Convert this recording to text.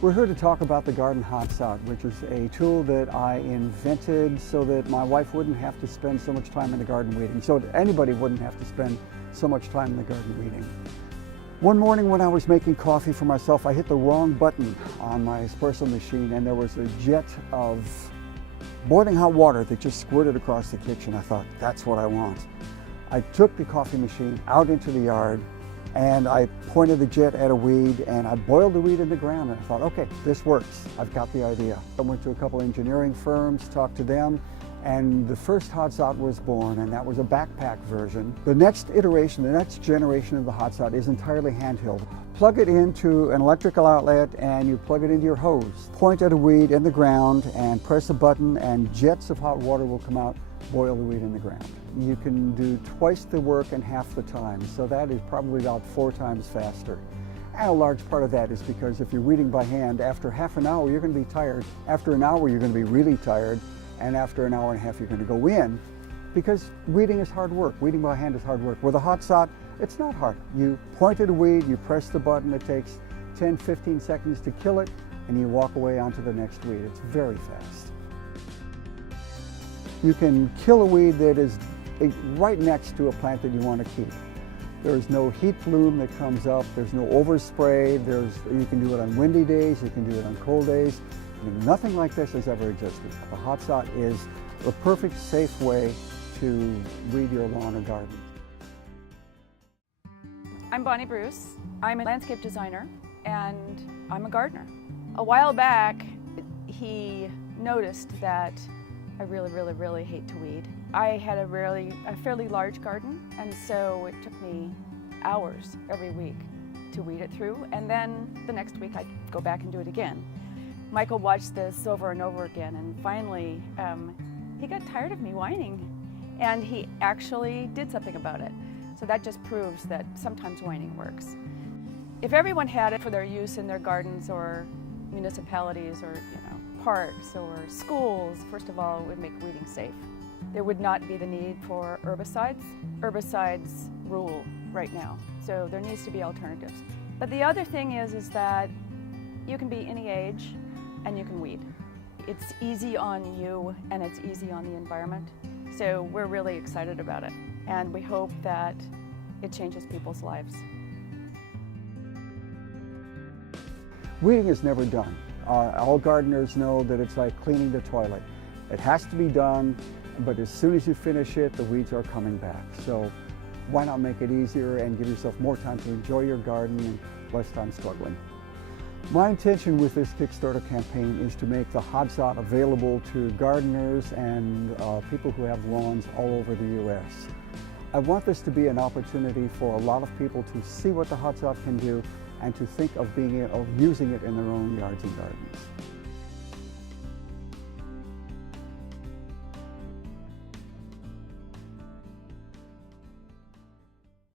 We're here to talk about the Garden HotZot, which is a tool that I invented so that my wife wouldn't have to spend so much time in the garden weeding, so that anybody wouldn't have to spend so much time in the garden weeding. One morning when I was making coffee for myself, I hit the wrong button on my espresso machine and there was a jet of boiling hot water that just squirted across the kitchen. I thought, that's what I want. I took the coffee machine out into the yard and I pointed the jet at a weed and I boiled the weed in the ground and I thought, okay, this works. I've got the idea. I went to a couple engineering firms, talked to them, and the first HotZot was born, and that was a backpack version. The next iteration, the next generation of the HotZot is entirely handheld. Plug it into an electrical outlet and you plug it into your hose. Point at a weed in the ground and press a button and jets of hot water will come out, boil the weed in the ground. You can do twice the work in half the time, so that is probably about 4 times faster. And a large part of that is because if you're weeding by hand, after half an hour you're going to be tired. After an hour you're going to be really tired. And after an hour and a half you're going to go in, because weeding is hard work. Weeding by hand is hard work. With a HotZot, it's not hard. You point at a weed, you press the button, it takes 10-15 seconds to kill it, and you walk away onto the next weed. It's very fast. You can kill a weed that is right next to a plant that you want to keep. There's no heat plume that comes up, there's no overspray, you can do it on windy days, you can do it on cold days. Nothing like this has ever existed. The HotZot is the perfect, safe way to weed your lawn or garden. I'm Bonnie Bruce. I'm a landscape designer and I'm a gardener. A while back, he noticed that I really hate to weed. I had a fairly large garden, and so it took me hours every week to weed it through, and then the next week I'd go back and do it again. Michael watched this over and over again, and finally he got tired of me whining, and he actually did something about it. So that just proves that sometimes whining works. If everyone had it for their use in their gardens or municipalities or parks or schools, first of all, it would make weeding safe. There would not be the need for herbicides. Herbicides rule right now, so there needs to be alternatives. But the other thing is that you can be any age and you can weed. It's easy on you and it's easy on the environment. So we're really excited about it, and we hope that it changes people's lives. Weeding is never done. All gardeners know that it's like cleaning the toilet. It has to be done, but as soon as you finish it, the weeds are coming back. So why not make it easier and give yourself more time to enjoy your garden and less time struggling? My intention with this Kickstarter campaign is to make the HotZot available to gardeners and people who have lawns all over the U.S. I want this to be an opportunity for a lot of people to see what the HotZot can do and to think of using it in their own yards and gardens.